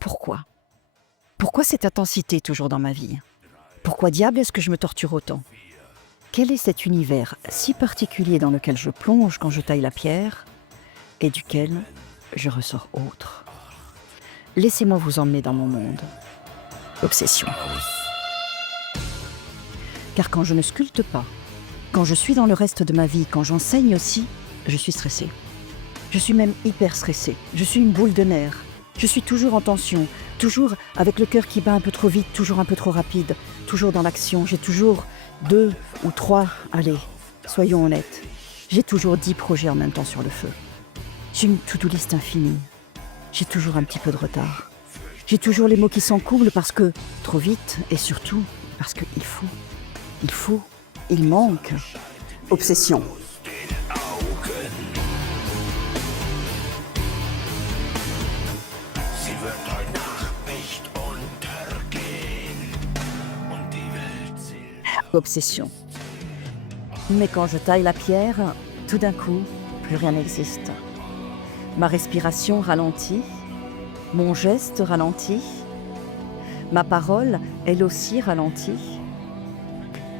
Pourquoi? Pourquoi cette intensité toujours dans ma vie? Pourquoi diable est-ce que je me torture autant? Quel est cet univers si particulier dans lequel je plonge quand je taille la pierre et duquel je ressors autre? Laissez-moi vous emmener dans mon monde. Obsession. Car quand je ne sculpte pas, quand je suis dans le reste de ma vie, quand j'enseigne aussi, je suis stressée. Je suis même hyper stressée. Je suis une boule de nerfs. Je suis toujours en tension, toujours avec le cœur qui bat un peu trop vite, toujours un peu trop rapide, toujours dans l'action. J'ai toujours 2 ou 3, allez, soyons honnêtes. J'ai toujours 10 projets en même temps sur le feu. J'ai une to-do list infinie. J'ai toujours un petit peu de retard. J'ai toujours les mots qui s'encoublent parce que trop vite et surtout parce qu'il faut, il manque. Obsession. Obsession. Mais quand je taille la pierre, tout d'un coup, plus rien n'existe. Ma respiration ralentit, mon geste ralentit, ma parole, elle aussi, ralentit.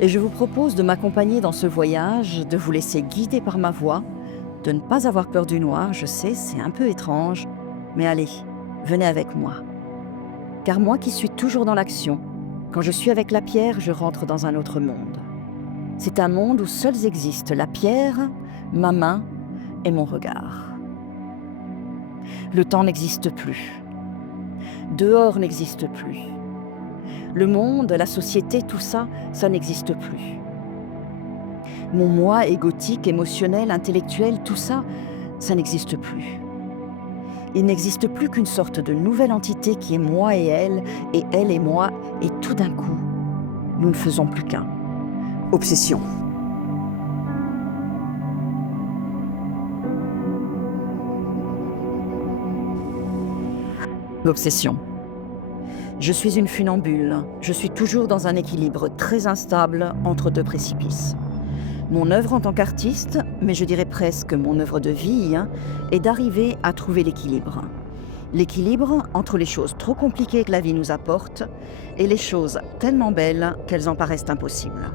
Et je vous propose de m'accompagner dans ce voyage, de vous laisser guider par ma voix, de ne pas avoir peur du noir, je sais, c'est un peu étrange, mais allez, venez avec moi. Car moi qui suis toujours dans l'action, quand je suis avec la pierre, je rentre dans un autre monde. C'est un monde où seuls existent la pierre, ma main et mon regard. Le temps n'existe plus. Dehors n'existe plus. Le monde, la société, tout ça, ça n'existe plus. Mon moi égotique, émotionnel, intellectuel, tout ça, ça n'existe plus. Il n'existe plus qu'une sorte de nouvelle entité qui est moi et elle et moi, et tout d'un coup, nous ne faisons plus qu'un. Obsession. L'obsession. Je suis une funambule. Je suis toujours dans un équilibre très instable entre 2 précipices. Mon œuvre en tant qu'artiste, mais je dirais presque mon œuvre de vie, est d'arriver à trouver l'équilibre. L'équilibre entre les choses trop compliquées que la vie nous apporte et les choses tellement belles qu'elles en paraissent impossibles.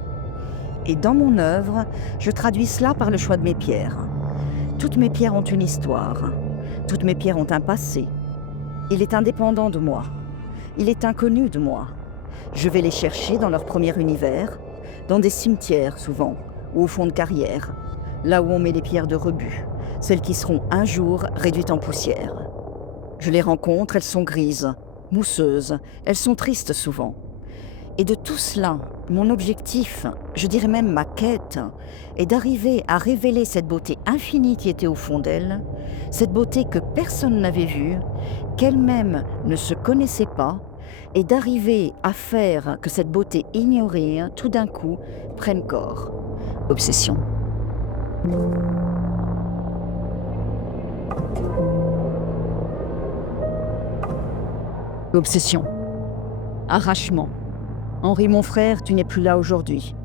Et dans mon œuvre, je traduis cela par le choix de mes pierres. Toutes mes pierres ont une histoire. Toutes mes pierres ont un passé. Il est indépendant de moi. Il est inconnu de moi. Je vais les chercher dans leur premier univers, dans des cimetières souvent, ou au fond de carrière, là où on met les pierres de rebut, celles qui seront un jour réduites en poussière. Je les rencontre, elles sont grises, mousseuses, elles sont tristes souvent. Et de tout cela, mon objectif, je dirais même ma quête, est d'arriver à révéler cette beauté infinie qui était au fond d'elle, cette beauté que personne n'avait vue, qu'elle-même ne se connaissait pas, et d'arriver à faire que cette beauté ignorée, tout d'un coup, prenne corps. Obsession. Obsession. Arrachement. Henri, mon frère, tu n'es plus là aujourd'hui.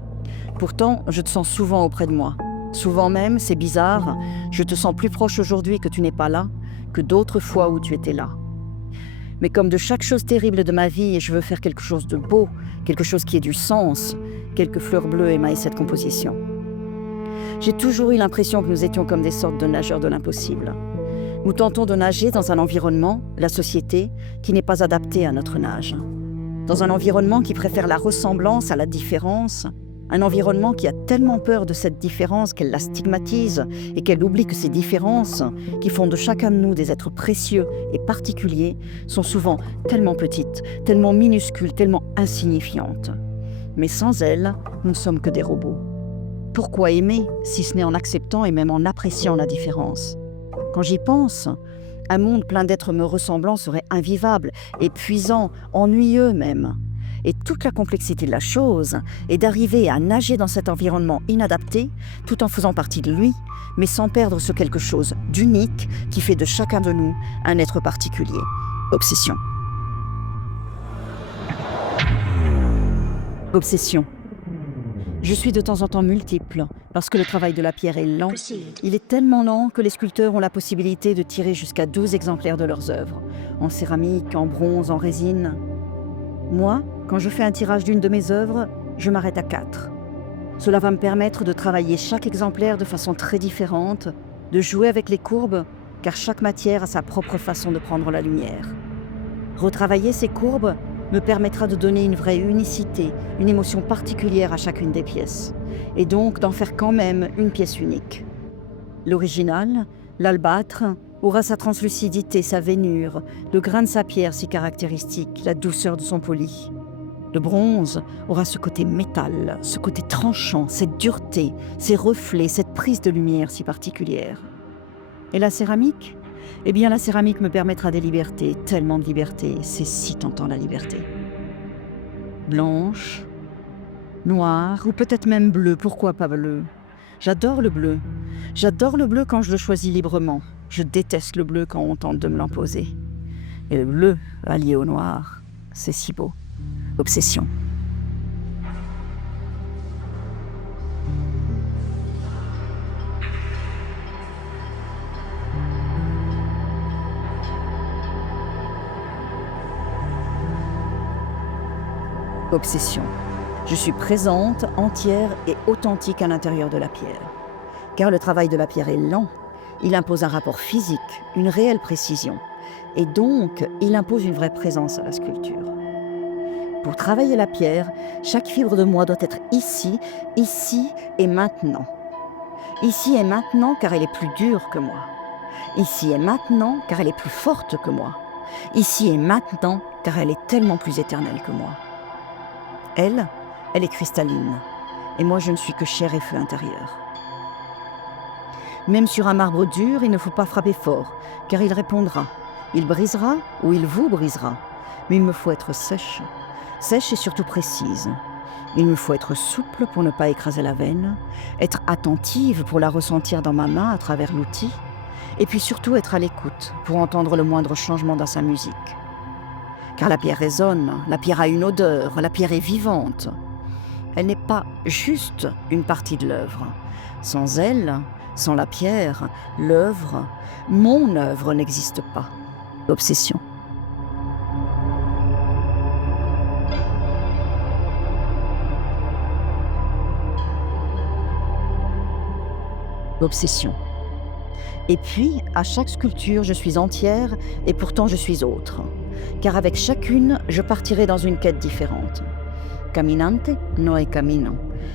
Pourtant, je te sens souvent auprès de moi. Souvent même, c'est bizarre, je te sens plus proche aujourd'hui que tu n'es pas là, que d'autres fois où tu étais là. Mais comme de chaque chose terrible de ma vie, je veux faire quelque chose de beau, quelque chose qui ait du sens. Quelques fleurs bleues émaillent cette composition. J'ai toujours eu l'impression que nous étions comme des sortes de nageurs de l'impossible. Nous tentons de nager dans un environnement, la société, qui n'est pas adapté à notre nage. Dans un environnement qui préfère la ressemblance à la différence, un environnement qui a tellement peur de cette différence qu'elle la stigmatise et qu'elle oublie que ces différences, qui font de chacun de nous des êtres précieux et particuliers, sont souvent tellement petites, tellement minuscules, tellement insignifiantes. Mais sans elles, nous ne sommes que des robots. Pourquoi aimer, si ce n'est en acceptant et même en appréciant la différence? Quand j'y pense, un monde plein d'êtres me ressemblant serait invivable, épuisant, ennuyeux même. Et toute la complexité de la chose est d'arriver à nager dans cet environnement inadapté, tout en faisant partie de lui, mais sans perdre ce quelque chose d'unique qui fait de chacun de nous un être particulier. Obsession. Obsession. Je suis de temps en temps multiple, Parce que le travail de la pierre est lent. Proceed. Il est tellement lent que les sculpteurs ont la possibilité de tirer jusqu'à 12 exemplaires de leurs œuvres, en céramique, en bronze, en résine. Moi, quand je fais un tirage d'une de mes œuvres, je m'arrête à 4. Cela va me permettre de travailler chaque exemplaire de façon très différente, de jouer avec les courbes, car chaque matière a sa propre façon de prendre la lumière. Retravailler ces courbes me permettra de donner une vraie unicité, une émotion particulière à chacune des pièces, et donc d'en faire quand même une pièce unique. L'original, l'albâtre, aura sa translucidité, sa veinure, le grain de sa pierre si caractéristique, la douceur de son poli. Le bronze aura ce côté métal, ce côté tranchant, cette dureté, ces reflets, cette prise de lumière si particulière. Et la céramique ? Eh bien, la céramique me permettra des libertés, tellement de libertés, c'est si tentant la liberté. Blanche, noire ou peut-être même bleue, pourquoi pas bleu ? J'adore le bleu. J'adore le bleu quand je le choisis librement. Je déteste le bleu quand on tente de me l'imposer. Et le bleu, allié au noir, c'est si beau. Obsession. Obsession. Je suis présente, entière et authentique à l'intérieur de la pierre. Car le travail de la pierre est lent. Il impose un rapport physique, une réelle précision. Et donc, il impose une vraie présence à la sculpture. Pour travailler la pierre, chaque fibre de moi doit être ici et maintenant. Ici et maintenant car elle est plus dure que moi. Ici et maintenant car elle est plus forte que moi. Ici et maintenant car elle est tellement plus éternelle que moi. Elle est cristalline. Et moi je ne suis que chair et feu intérieur. Même sur un marbre dur, il ne faut pas frapper fort, car il répondra. Il brisera ou il vous brisera. Mais il me faut être sèche. Sèche et surtout précise. Il me faut être souple pour ne pas écraser la veine, être attentive pour la ressentir dans ma main à travers l'outil, et puis surtout être à l'écoute pour entendre le moindre changement dans sa musique. Car la pierre résonne, la pierre a une odeur, la pierre est vivante. Elle n'est pas juste une partie de l'œuvre. Sans elle, sans la pierre, l'œuvre, mon œuvre n'existe pas. Obsession. Obsession. Et puis, à chaque sculpture, je suis entière et pourtant je suis autre. Car avec chacune, je partirai dans une quête différente. Caminante no hay camino.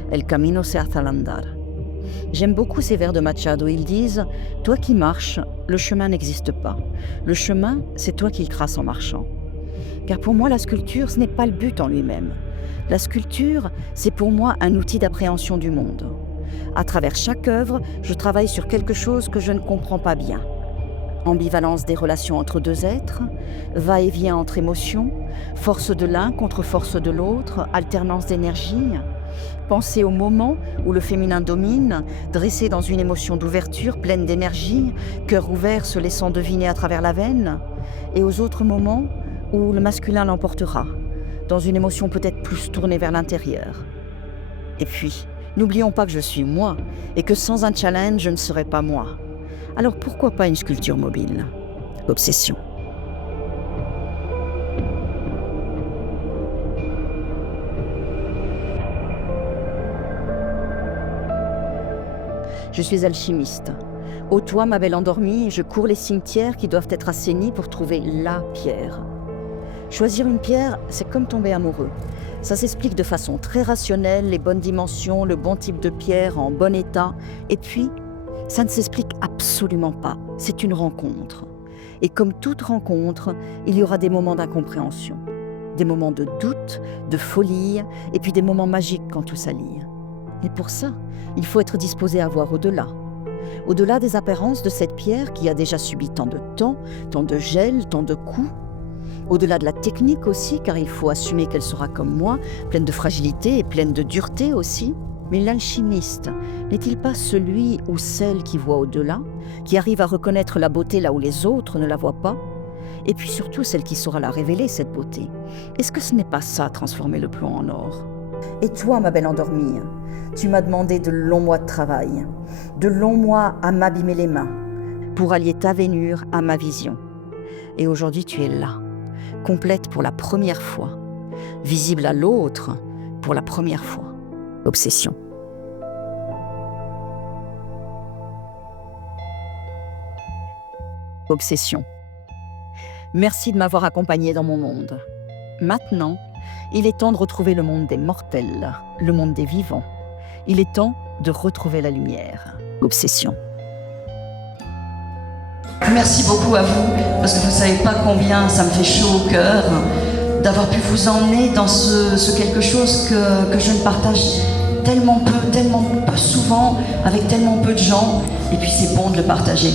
El camino se hace al andar. J'aime beaucoup ces vers de Machado. Ils disent « Toi qui marches, le chemin n'existe pas. Le chemin, c'est toi qui le traces en marchant. » Car pour moi, la sculpture, ce n'est pas le but en lui-même. La sculpture, c'est pour moi un outil d'appréhension du monde. À travers chaque œuvre, je travaille sur quelque chose que je ne comprends pas bien. Ambivalence des relations entre deux êtres, va-et-vient entre émotions, force de l'un contre force de l'autre, alternance d'énergie. Penser au moment où le féminin domine, dressé dans une émotion d'ouverture pleine d'énergie, cœur ouvert se laissant deviner à travers la veine, et aux autres moments où le masculin l'emportera, dans une émotion peut-être plus tournée vers l'intérieur. Et puis, n'oublions pas que je suis moi, et que sans un challenge, je ne serai pas moi. Alors pourquoi pas une sculpture mobile ? Obsession. Je suis alchimiste. Ô toi, ma belle endormie, je cours les cimetières qui doivent être assainis pour trouver la pierre. Choisir une pierre, c'est comme tomber amoureux. Ça s'explique de façon très rationnelle, les bonnes dimensions, le bon type de pierre en bon état. Et puis, ça ne s'explique absolument pas. C'est une rencontre. Et comme toute rencontre, il y aura des moments d'incompréhension. Des moments de doute, de folie, et puis des moments magiques quand tout s'allie. Et pour ça, il faut être disposé à voir au-delà. Au-delà des apparences de cette pierre qui a déjà subi tant de temps, tant de gel, tant de coups. Au-delà de la technique aussi, car il faut assumer qu'elle sera comme moi, pleine de fragilité et pleine de dureté aussi. Mais l'alchimiste, n'est-il pas celui ou celle qui voit au-delà, qui arrive à reconnaître la beauté là où les autres ne la voient pas? Et puis surtout celle qui saura la révéler, cette beauté. Est-ce que ce n'est pas ça, transformer le plomb en or? Et toi, ma belle endormie, tu m'as demandé de longs mois de travail, de longs mois à m'abîmer les mains, pour allier ta Vénure à ma vision. Et aujourd'hui, tu es là, complète pour la première fois, visible à l'autre pour la première fois. Obsession. Obsession. Merci de m'avoir accompagnée dans mon monde. Maintenant, il est temps de retrouver le monde des mortels, le monde des vivants. Il est temps de retrouver la lumière. Obsession. Merci beaucoup à vous, parce que vous ne savez pas combien ça me fait chaud au cœur d'avoir pu vous emmener dans ce quelque chose que je ne partage tellement peu souvent, avec tellement peu de gens, et puis c'est bon de le partager.